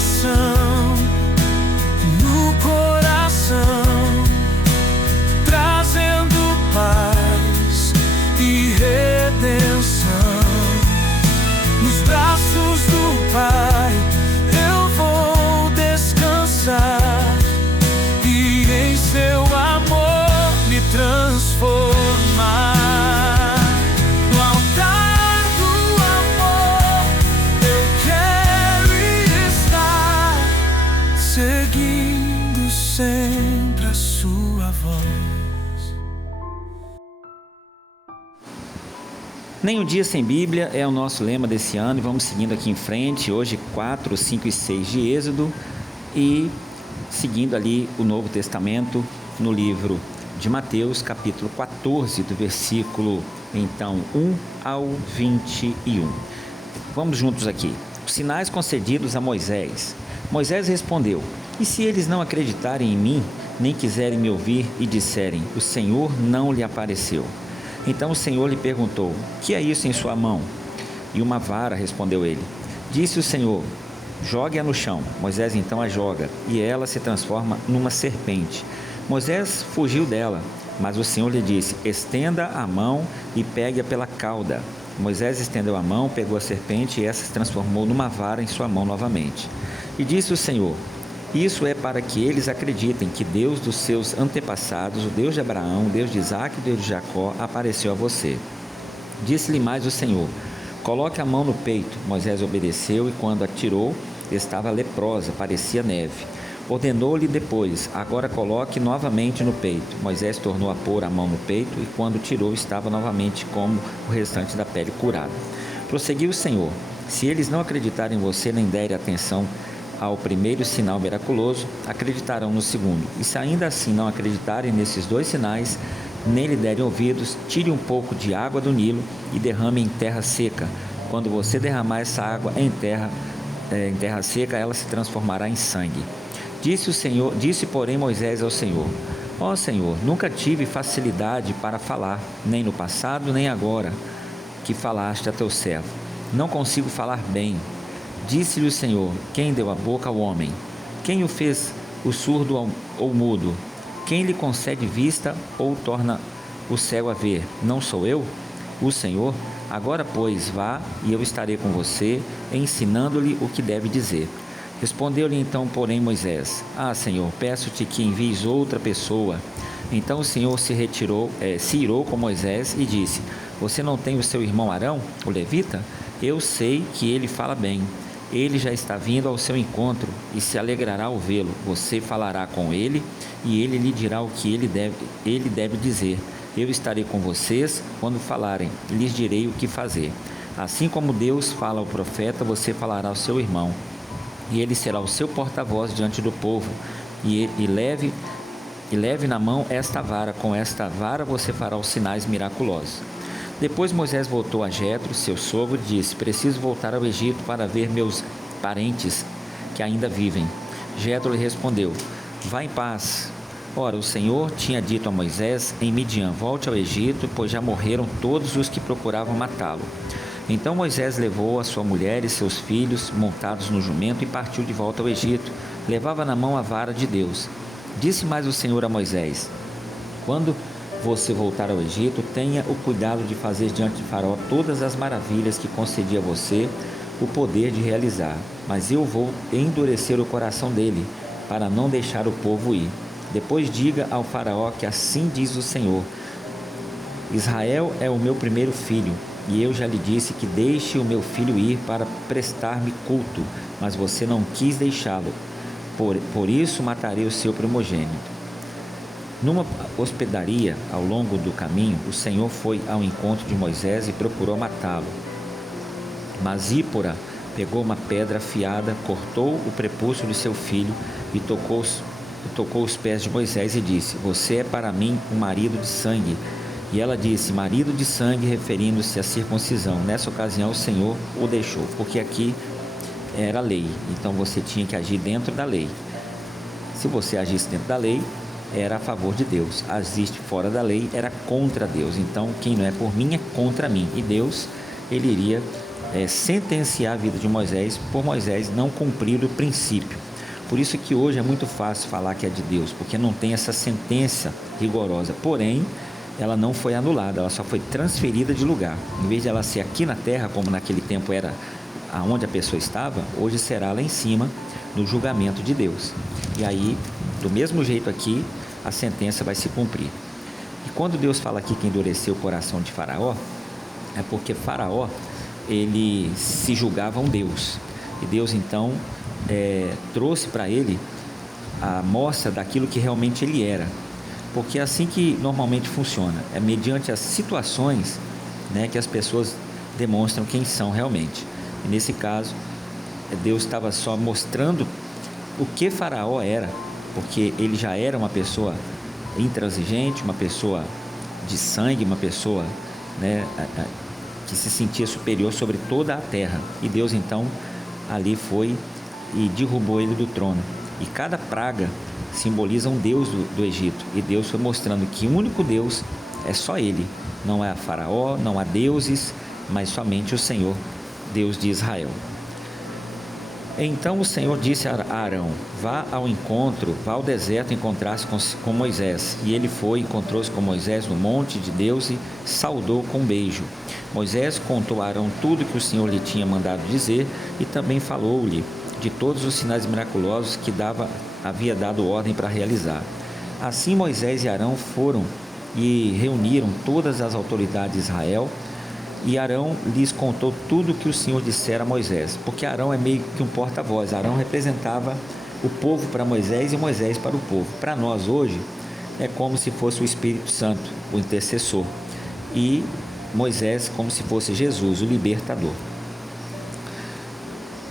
oração no coração, trazendo paz e redenção. Nos braços do Pai eu vou descansar e em seu amor me transformar. No altar do amor eu quero estar, seguindo sempre a sua voz. Nem um dia sem Bíblia é o nosso lema desse ano e vamos seguindo aqui em frente, hoje 4, 5 e 6 de Êxodo e seguindo ali o Novo Testamento no livro de Mateus, capítulo 14, do versículo então 1 ao 21. Vamos juntos aqui. Os sinais concedidos a Moisés. Moisés respondeu: e se eles não acreditarem em mim, nem quiserem me ouvir e disserem, o Senhor não lhe apareceu? Então o Senhor lhe perguntou: que é isso em sua mão? E uma vara, respondeu ele. Disse o Senhor: jogue-a no chão. Moisés então a joga, e ela se transforma numa serpente. Moisés fugiu dela, mas o Senhor lhe disse: estenda a mão e pegue-a pela cauda. Moisés estendeu a mão, pegou a serpente, e essa se transformou numa vara em sua mão novamente. E disse o Senhor: isso é para que eles acreditem que Deus dos seus antepassados, o Deus de Abraão, o Deus de Isaque e o Deus de Jacó, apareceu a você. Disse-lhe mais o Senhor: coloque a mão no peito. Moisés obedeceu e quando a tirou, estava leprosa, parecia neve. Ordenou-lhe depois: agora coloque novamente no peito. Moisés tornou a pôr a mão no peito e quando tirou, estava novamente como o restante da pele curada. Prosseguiu o Senhor: se eles não acreditarem em você nem derem atenção ao primeiro sinal miraculoso, acreditarão no segundo. E se ainda assim não acreditarem nesses dois sinais, nem lhe derem ouvidos, tire um pouco de água do Nilo e derrame em terra seca. Quando você derramar essa água em terra seca, ela se transformará em sangue. Disse, porém, Moisés ao Senhor: ó Senhor, nunca tive facilidade para falar, nem no passado, nem agora, que falaste a teu servo. Não consigo falar bem. Disse-lhe o Senhor: quem deu a boca ao homem? Quem o fez o surdo ou mudo? Quem lhe concede vista ou torna o cego a ver? Não sou eu, o Senhor? Agora, pois, vá e eu estarei com você, ensinando-lhe o que deve dizer. Respondeu-lhe então, porém, Moisés: ah, Senhor, peço-te que envies outra pessoa. Então o Senhor se irou com Moisés e disse: você não tem o seu irmão Arão, o levita? Eu sei que ele fala bem. Ele já está vindo ao seu encontro e se alegrará ao vê-lo. Você falará com ele e ele lhe dirá o que ele deve dizer. Eu estarei com vocês quando falarem, lhes direi o que fazer. Assim como Deus fala ao profeta, você falará ao seu irmão, e ele será o seu porta-voz diante do povo. E leve na mão esta vara, com esta vara você fará os sinais miraculosos. Depois Moisés voltou a Jetro, seu sogro, e disse: preciso voltar ao Egito para ver meus parentes que ainda vivem. Jetro lhe respondeu: vá em paz. Ora, o Senhor tinha dito a Moisés em Midian: volte ao Egito, pois já morreram todos os que procuravam matá-lo. Então Moisés levou a sua mulher e seus filhos montados no jumento e partiu de volta ao Egito. Levava na mão a vara de Deus. Disse mais o Senhor a Moisés: quando você voltar ao Egito, tenha o cuidado de fazer diante de Faraó todas as maravilhas que concedi a você o poder de realizar, mas eu vou endurecer o coração dele, para não deixar o povo ir. Depois diga ao Faraó que assim diz o Senhor: Israel é o meu primeiro filho, e eu já lhe disse que deixe o meu filho ir para prestar-me culto, mas você não quis deixá-lo, por isso matarei o seu primogênito. Numa hospedaria, ao longo do caminho, o Senhor foi ao encontro de Moisés e procurou matá-lo. Mas Zípora pegou uma pedra afiada, cortou o prepúcio de seu filho e tocou os pés de Moisés e disse: você é para mim um marido de sangue. E ela disse: marido de sangue, referindo-se à circuncisão. Nessa ocasião o Senhor o deixou, porque aqui era lei, então você tinha que agir dentro da lei. Se você agisse dentro da lei, era a favor de Deus. Agiste fora da lei, era contra Deus. Então, quem não é por mim é contra mim. E Deus, ele iria sentenciar a vida de Moisés por Moisés não cumprir o princípio. Por isso que hoje é muito fácil falar que é de Deus, porque não tem essa sentença rigorosa. Porém, ela não foi anulada, ela só foi transferida de lugar. Em vez de ela ser aqui na terra, como naquele tempo era aonde a pessoa estava, hoje será lá em cima, no julgamento de Deus. E aí, do mesmo jeito aqui, a sentença vai se cumprir. E quando Deus fala aqui que endureceu o coração de Faraó, é porque Faraó, ele se julgava um Deus. E Deus então trouxe para ele a mostra daquilo que realmente ele era. Porque é assim que normalmente funciona. É mediante as situações, né, que as pessoas demonstram quem são realmente. E nesse caso, Deus estava só mostrando o que Faraó era, porque ele já era uma pessoa intransigente, uma pessoa de sangue, uma pessoa, né, que se sentia superior sobre toda a terra. E Deus então ali foi e derrubou ele do trono. E cada praga simboliza um Deus do Egito. E Deus foi mostrando que o único Deus é só Ele. Não é Faraó, não há deuses, mas somente o Senhor, Deus de Israel. Então o Senhor disse a Arão: vá ao encontro, vá ao deserto encontrar-se com Moisés. E ele foi, encontrou-se com Moisés no monte de Deus e saudou com um beijo. Moisés contou a Arão tudo que o Senhor lhe tinha mandado dizer e também falou-lhe de todos os sinais miraculosos que havia dado ordem para realizar. Assim Moisés e Arão foram e reuniram todas as autoridades de Israel, e Arão lhes contou tudo o que o Senhor dissera a Moisés, porque Arão é meio que um porta-voz. Arão representava o povo para Moisés e Moisés para o povo. Para nós hoje é como se fosse o Espírito Santo, o intercessor, e Moisés como se fosse Jesus, o libertador.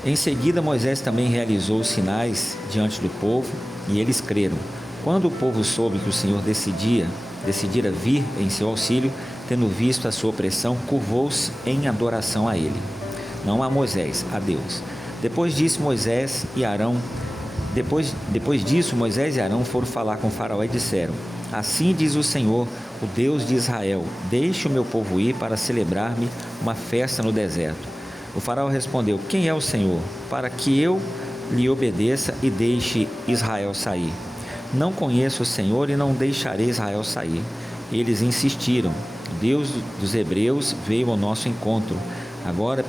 Em seguida, Moisés também realizou os sinais diante do povo, e eles creram. Quando o povo soube que o Senhor decidira vir em seu auxílio, tendo visto a sua opressão, curvou-se em adoração a ele. Não a Moisés, a Deus. Depois disso, Moisés e Arão foram falar com Faraó e disseram: assim diz o Senhor, o Deus de Israel: deixe o meu povo ir para celebrar-me uma festa no deserto. O Faraó respondeu: quem é o Senhor, para que eu lhe obedeça e deixe Israel sair? Não conheço o Senhor e não deixarei Israel sair. Eles insistiram: o Deus dos hebreus veio ao nosso encontro. Agora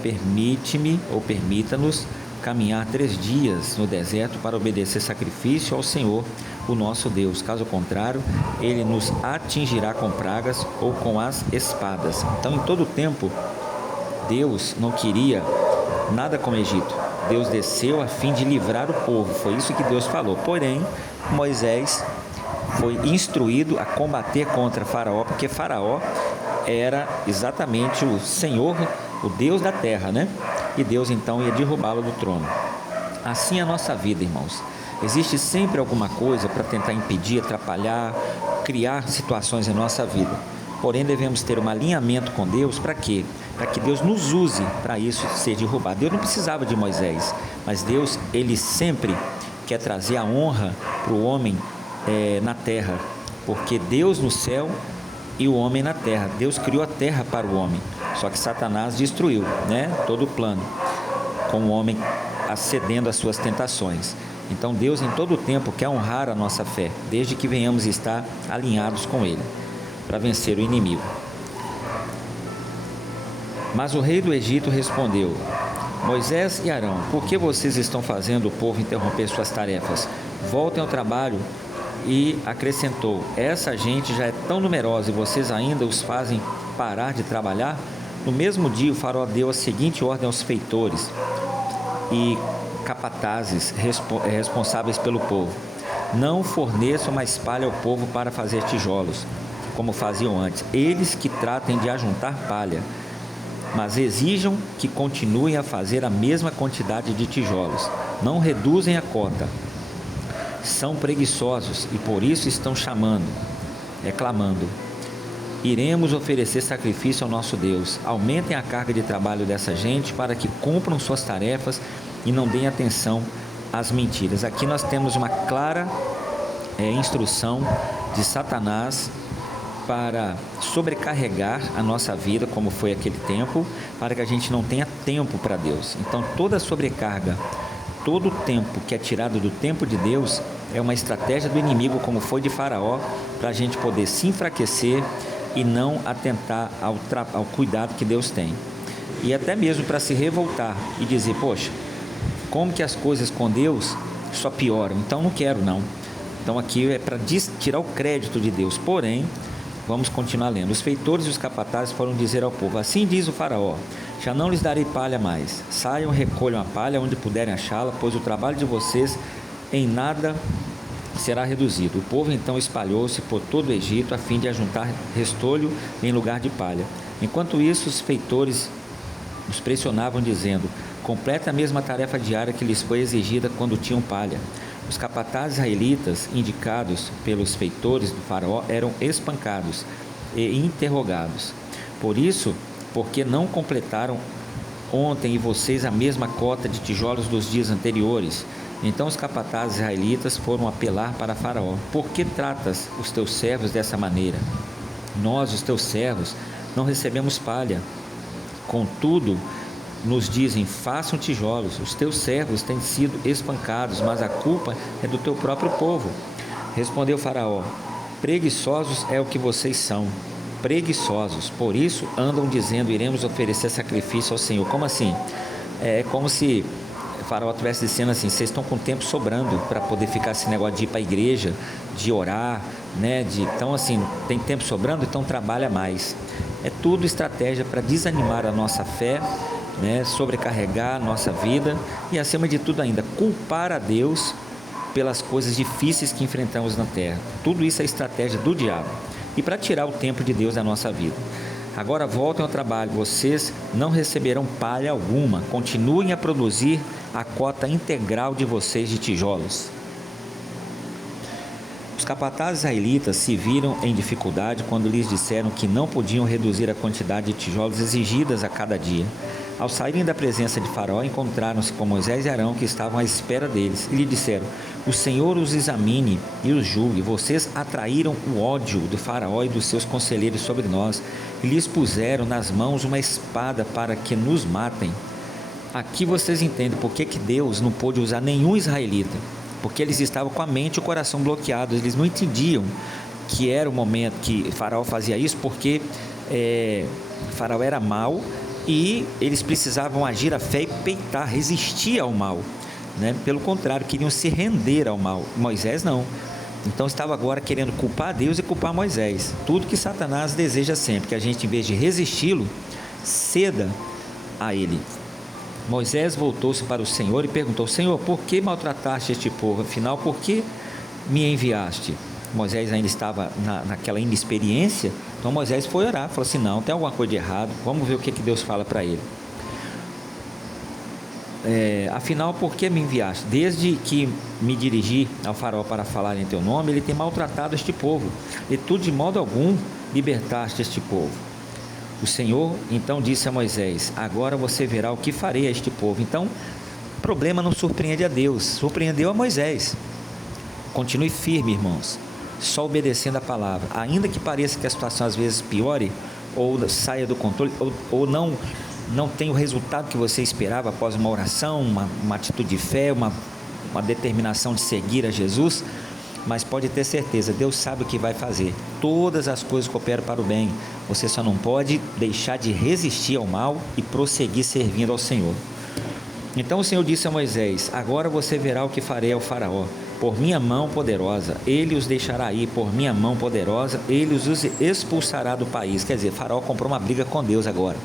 permita-nos caminhar 3 dias no deserto para obedecer sacrifício ao Senhor, o nosso Deus. Caso contrário, Ele nos atingirá com pragas ou com as espadas. Então, em todo o tempo, Deus não queria nada com o Egito. Deus desceu a fim de livrar o povo. Foi isso que Deus falou. Porém, Moisés foi instruído a combater contra Faraó, porque Faraó era exatamente o Senhor, o Deus da terra, né? E Deus então ia derrubá-lo do trono. Assim é a nossa vida, irmãos. Existe sempre alguma coisa para tentar impedir, atrapalhar, criar situações em nossa vida. Porém, devemos ter um alinhamento com Deus. Para quê? Para que Deus nos use para isso ser derrubado. Deus não precisava de Moisés, mas Deus, Ele sempre quer trazer a honra para o homem na terra, porque Deus no céu e o homem na terra. Deus criou a terra para o homem, só que Satanás destruiu, né, todo o plano, com o homem acedendo às suas tentações. Então Deus em todo o tempo quer honrar a nossa fé, desde que venhamos estar alinhados com Ele, para vencer o inimigo. Mas o rei do Egito respondeu: Moisés e Arão, por que vocês estão fazendo o povo interromper suas tarefas? Voltem ao trabalho. E acrescentou: essa gente já é tão numerosa e vocês ainda os fazem parar de trabalhar? No mesmo dia, o faraó deu a seguinte ordem aos feitores e capatazes responsáveis pelo povo: não forneçam mais palha ao povo para fazer tijolos, como faziam antes. Eles que tratem de ajuntar palha, mas exijam que continuem a fazer a mesma quantidade de tijolos. Não reduzem a cota. São preguiçosos e por isso estão clamando: iremos oferecer sacrifício ao nosso Deus. Aumentem a carga de trabalho dessa gente para que cumpram suas tarefas e não deem atenção às mentiras. Aqui nós temos uma clara instrução de Satanás para sobrecarregar a nossa vida, como foi aquele tempo, para que a gente não tenha tempo para Deus. Então, toda sobrecarga, todo o tempo que é tirado do tempo de Deus é uma estratégia do inimigo, como foi de Faraó, para a gente poder se enfraquecer e não atentar ao cuidado que Deus tem. E até mesmo para se revoltar e dizer, poxa, como que as coisas com Deus só pioram? Então não quero não. Então aqui é para tirar o crédito de Deus. Porém, vamos continuar lendo. Os feitores e os capatazes foram dizer ao povo: assim diz o Faraó, já não lhes darei palha mais. Saiam, recolham a palha onde puderem achá-la, pois o trabalho de vocês em nada será reduzido. O povo então espalhou-se por todo o Egito a fim de ajuntar restolho em lugar de palha. Enquanto isso, os feitores os pressionavam dizendo: completa a mesma tarefa diária que lhes foi exigida quando tinham palha. Os capatazes israelitas, indicados pelos feitores do Faraó, eram espancados e interrogados. Porque não completaram ontem e vocês a mesma cota de tijolos dos dias anteriores? Então os capatazes israelitas foram apelar para Faraó: por que tratas os teus servos dessa maneira? Nós, os teus servos, não recebemos palha. Contudo, nos dizem: façam tijolos. Os teus servos têm sido espancados, mas a culpa é do teu próprio povo. Respondeu Faraó: preguiçosos é o que vocês são, preguiçosos. Por isso andam dizendo: iremos oferecer sacrifício ao Senhor. Como assim? É como se Faraó estivesse dizendo assim: vocês estão com tempo sobrando para poder ficar esse negócio de ir para a igreja, de orar, né? Então assim, tem tempo sobrando, então trabalha mais. É tudo estratégia para desanimar a nossa fé, né? Sobrecarregar a nossa vida e, acima de tudo ainda, culpar a Deus pelas coisas difíceis que enfrentamos na terra. Tudo isso é estratégia do diabo e para tirar o tempo de Deus da nossa vida. Agora voltem ao trabalho, vocês não receberão palha alguma, continuem a produzir a cota integral de vocês de tijolos. Os capatazes israelitas se viram em dificuldade quando lhes disseram que não podiam reduzir a quantidade de tijolos exigidas a cada dia. Ao saírem da presença de Faraó, encontraram-se com Moisés e Arão, que estavam à espera deles, e lhe disseram: o Senhor os examine e os julgue. Vocês atraíram o ódio do Faraó e dos seus conselheiros sobre nós, e lhes puseram nas mãos uma espada para que nos matem. Aqui vocês entendem por que Deus não pôde usar nenhum israelita, porque eles estavam com a mente e o coração bloqueados. Eles não entendiam que era o momento que Faraó fazia isso, porque Faraó era mau e eles precisavam agir a fé e peitar, resistir ao mal, né? Pelo contrário, queriam se render ao mal. Moisés não. Então estava agora querendo culpar Deus e culpar Moisés. Tudo que Satanás deseja sempre, que a gente, em vez de resisti-lo, ceda a ele. Moisés voltou-se para o Senhor e perguntou: Senhor, por que maltrataste este povo? Afinal, por que me enviaste? Moisés ainda estava naquela inexperiência. Então Moisés foi orar, falou assim: não, tem alguma coisa de errado, vamos ver o que Deus fala para ele. Afinal, por que me enviaste? Desde que me dirigi ao Faraó para falar em teu nome, ele tem maltratado este povo, e tu de modo algum libertaste este povo. O Senhor então disse a Moisés: agora você verá o que farei a este povo. Então, o problema não surpreende a Deus, surpreendeu a Moisés. Continue firme, irmãos, só obedecendo a palavra, ainda que pareça que a situação às vezes piore, ou saia do controle, ou não tenha o resultado que você esperava após uma oração, uma atitude de fé, uma determinação de seguir a Jesus. Mas pode ter certeza, Deus sabe o que vai fazer. Todas as coisas cooperam para o bem. Você só não pode deixar de resistir ao mal e prosseguir servindo ao Senhor. Então o Senhor disse a Moisés: agora você verá o que farei ao Faraó. Por minha mão poderosa, ele os deixará ir. Por minha mão poderosa, ele os expulsará do país. Quer dizer, Faraó comprou uma briga com Deus agora.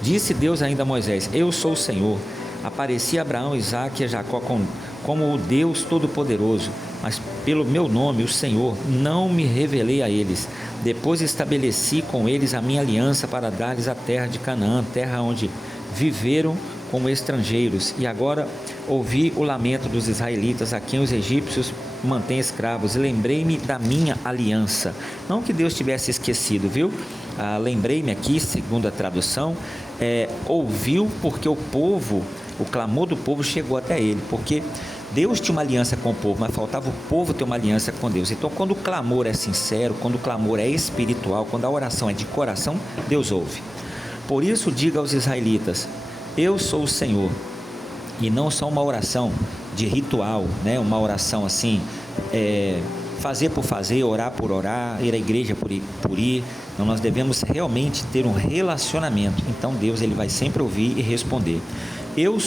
Disse Deus ainda a Moisés: eu sou o Senhor. Apareci a Abraão, Isaque e a Jacó como o Deus Todo-Poderoso, mas pelo meu nome, o Senhor, não me revelei a eles. Depois estabeleci com eles a minha aliança para dar-lhes a terra de Canaã, terra onde viveram como estrangeiros. E agora ouvi o lamento dos israelitas, a quem os egípcios mantêm escravos, e lembrei-me da minha aliança. Não que Deus tivesse esquecido, viu? Lembrei-me aqui, segundo a tradução, ouviu porque o povo o clamor do povo chegou até ele, porque Deus tinha uma aliança com o povo, mas faltava o povo ter uma aliança com Deus. Então, quando o clamor é sincero, quando o clamor é espiritual, quando a oração é de coração, Deus ouve. Por isso, diga aos israelitas: eu sou o Senhor. E não só uma oração de ritual, né? Uma oração assim, fazer por fazer, orar por orar, ir à igreja por ir. Então, nós devemos realmente ter um relacionamento. Então, Deus, ele vai sempre ouvir e responder. Eu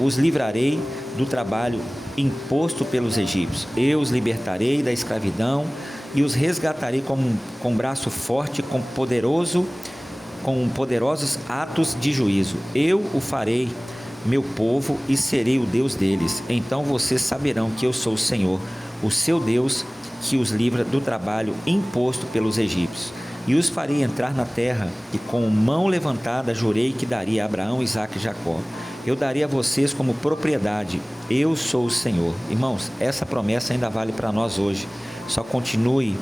os livrarei do trabalho imposto pelos egípcios. Eu os libertarei da escravidão e os resgatarei com braço forte, com poderosos atos de juízo. Eu o farei meu povo e serei o Deus deles. Então vocês saberão que eu sou o Senhor, o seu Deus, que os livra do trabalho imposto pelos egípcios. E os farei entrar na terra, e com mão levantada jurei que daria a Abraão, Isaque e Jacó. Eu daria a vocês como propriedade. Eu sou o Senhor. Irmãos, essa promessa ainda vale para nós hoje. Só continue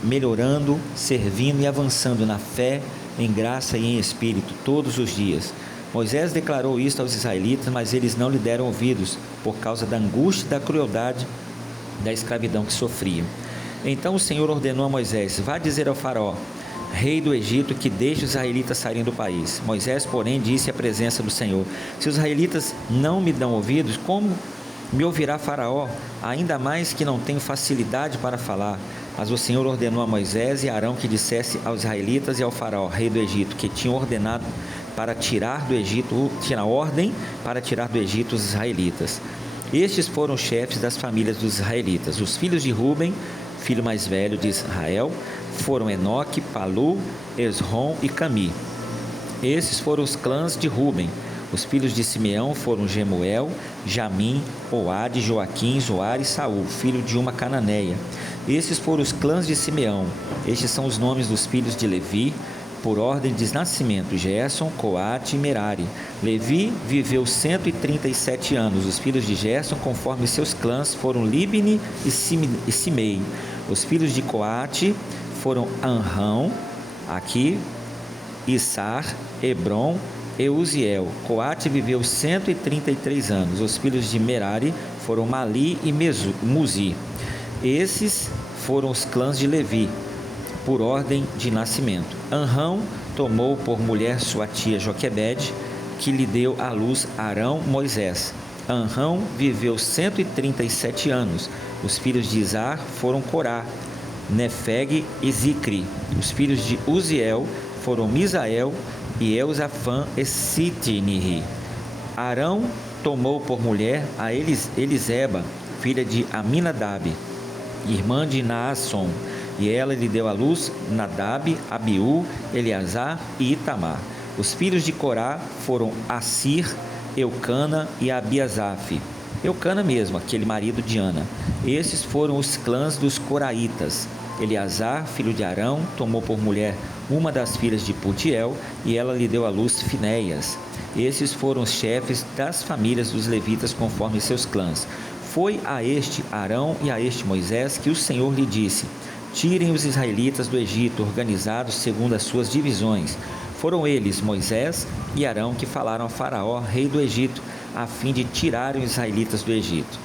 melhorando, servindo e avançando na fé, em graça e em espírito todos os dias. Moisés declarou isto aos israelitas, mas eles não lhe deram ouvidos, por causa da angústia e da crueldade da escravidão que sofriam. Então o Senhor ordenou a Moisés: vá dizer ao faraó, rei do Egito, que deixe os israelitas saírem do país. Moisés, porém, disse à presença do Senhor: se os israelitas não me dão ouvidos, como me ouvirá faraó? Ainda mais que não tenho facilidade para falar. Mas o Senhor ordenou a Moisés e a Arão que dissesse aos israelitas e ao faraó, rei do Egito, que tinha ordenado para tirar do Egito, tinha ordem para tirar do Egito os israelitas. Estes foram os chefes das famílias dos israelitas. Os filhos de Ruben, filho mais velho de Israel, foram Enoque, Palu, Esrom e Cami. Esses foram os clãs de Ruben. Os filhos de Simeão foram Gemuel, Jamim, Oade, Joaquim, Zoar e Saul, filho de uma cananeia. Esses foram os clãs de Simeão. Estes são os nomes dos filhos de Levi, por ordem de nascimento: Gerson, Coate e Merari. Levi viveu 137 anos. Os filhos de Gerson, conforme seus clãs, foram Libni e Simei. Os filhos de Coate foram Anrão, aqui, Issar, Hebron e Uziel. Coate viveu 133 anos. Os filhos de Merari foram Mali e Muzi. Esses foram os clãs de Levi, por ordem de nascimento. Anrão tomou por mulher sua tia Joquebede, que lhe deu à luz Arão, Moisés. Anrão viveu 137 anos. Os filhos de Izar foram Corá, Nefeg e Zicri. Os filhos de Uziel foram Misael e Elzafã e Sitniri. Arão tomou por mulher a Eliseba, filha de Aminadab, irmã de Naasson, e ela lhe deu à luz Nadab, Abiú, Eleazar e Itamar. Os filhos de Corá foram Assir, Eucana e Abiasaf. Eucana mesmo, aquele marido de Ana. Esses foram os clãs dos coraitas. Eleazar, filho de Arão, tomou por mulher uma das filhas de Putiel, e ela lhe deu à luz Finéias. Esses foram os chefes das famílias dos levitas conforme seus clãs. Foi a este Arão e a este Moisés que o Senhor lhe disse: tirem os israelitas do Egito, organizados segundo as suas divisões. Foram eles, Moisés e Arão, que falaram a Faraó, rei do Egito, a fim de tirarem os israelitas do Egito.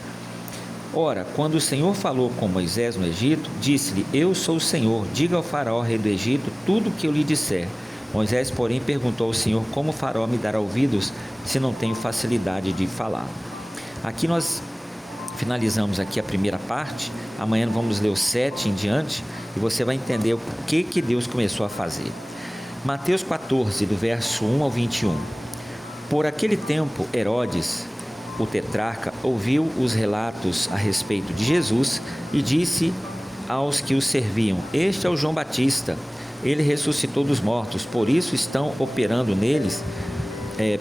Ora, quando o Senhor falou com Moisés no Egito, disse-lhe: eu sou o Senhor, diga ao Faraó, rei do Egito, tudo o que eu lhe disser. Moisés, porém, perguntou ao Senhor: como o Faraó me dará ouvidos, se não tenho facilidade de falar? Aqui nós finalizamos aqui a primeira parte. Amanhã vamos ler o 7 em diante, e você vai entender o que Deus começou a fazer. Mateus 14, do verso 1 ao 21. Por aquele tempo, Herodes, o tetrarca, ouviu os relatos a respeito de Jesus e disse aos que o serviam: este é o João Batista, ele ressuscitou dos mortos, por isso estão operando neles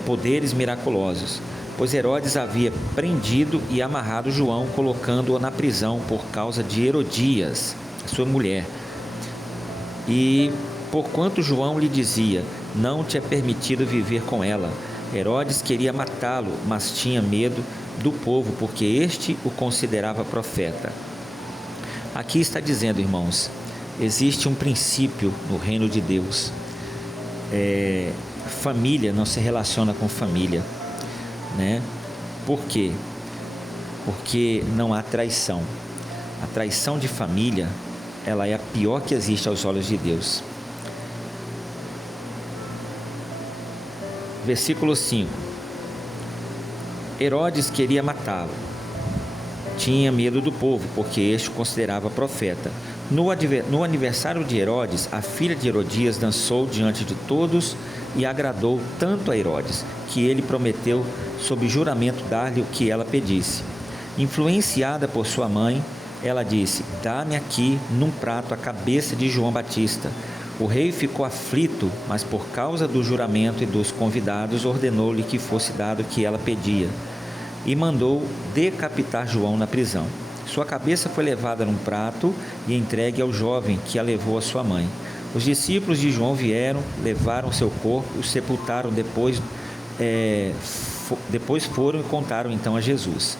poderes miraculosos. Pois Herodes havia prendido e amarrado João, colocando-o na prisão por causa de Herodias, sua mulher. E porquanto João lhe dizia: não te é permitido viver com ela, Herodes queria matá-lo, mas tinha medo do povo, porque este o considerava profeta. Aqui está dizendo, irmãos, existe um princípio no reino de Deus. Família não se relaciona com família. né? Por quê? Porque não há traição. A traição de família, ela é a pior que existe aos olhos de Deus. Versículo 5. Herodes queria matá-lo. Tinha medo do povo, porque este o considerava profeta. No aniversário de Herodes, a filha de Herodias dançou diante de todos e agradou tanto a Herodes, que ele prometeu sob juramento dar-lhe o que ela pedisse. Influenciada por sua mãe, ela disse: dá-me aqui num prato a cabeça de João Batista. O rei ficou aflito, mas por causa do juramento e dos convidados, ordenou-lhe que fosse dado o que ela pedia, e mandou decapitar João na prisão. Sua cabeça foi levada num prato e entregue ao jovem, que a levou à sua mãe. Os discípulos de João vieram, levaram seu corpo, o sepultaram depois foram e contaram então a Jesus.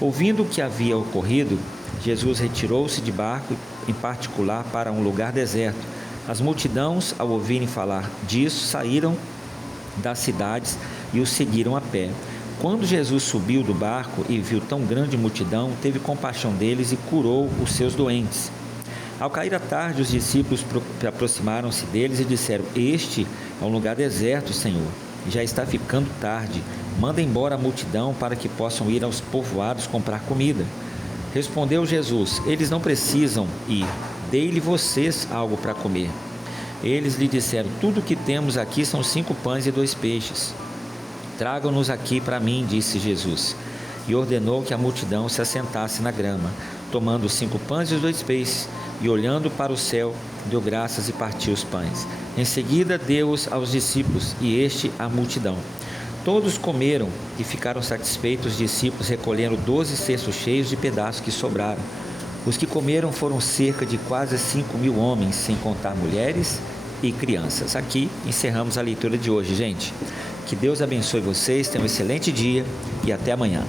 Ouvindo o que havia ocorrido, Jesus retirou-se de barco, em particular para um lugar deserto. As multidões, ao ouvirem falar disso, saíram das cidades e o seguiram a pé. Quando Jesus subiu do barco e viu tão grande multidão, teve compaixão deles e curou os seus doentes. Ao cair a tarde, os discípulos aproximaram-se deles e disseram: este é um lugar deserto, Senhor. Já está ficando tarde. Manda embora a multidão para que possam ir aos povoados comprar comida. Respondeu Jesus: eles não precisam ir. Dei-lhe vocês algo para comer. Eles lhe disseram: tudo o que temos aqui são 5 pães e 2 peixes. Tragam-nos aqui para mim, disse Jesus. E ordenou que a multidão se assentasse na grama. Tomando os 5 pães e os 2 peixes, e olhando para o céu, deu graças e partiu os pães. Em seguida deu-os aos discípulos, e este à multidão. Todos comeram e ficaram satisfeitos. Os discípulos recolheram 12 cestos cheios de pedaços que sobraram. Os que comeram foram cerca de quase 5.000 homens, sem contar mulheres e crianças. Aqui encerramos a leitura de hoje, gente. Que Deus abençoe vocês, tenham um excelente dia e até amanhã.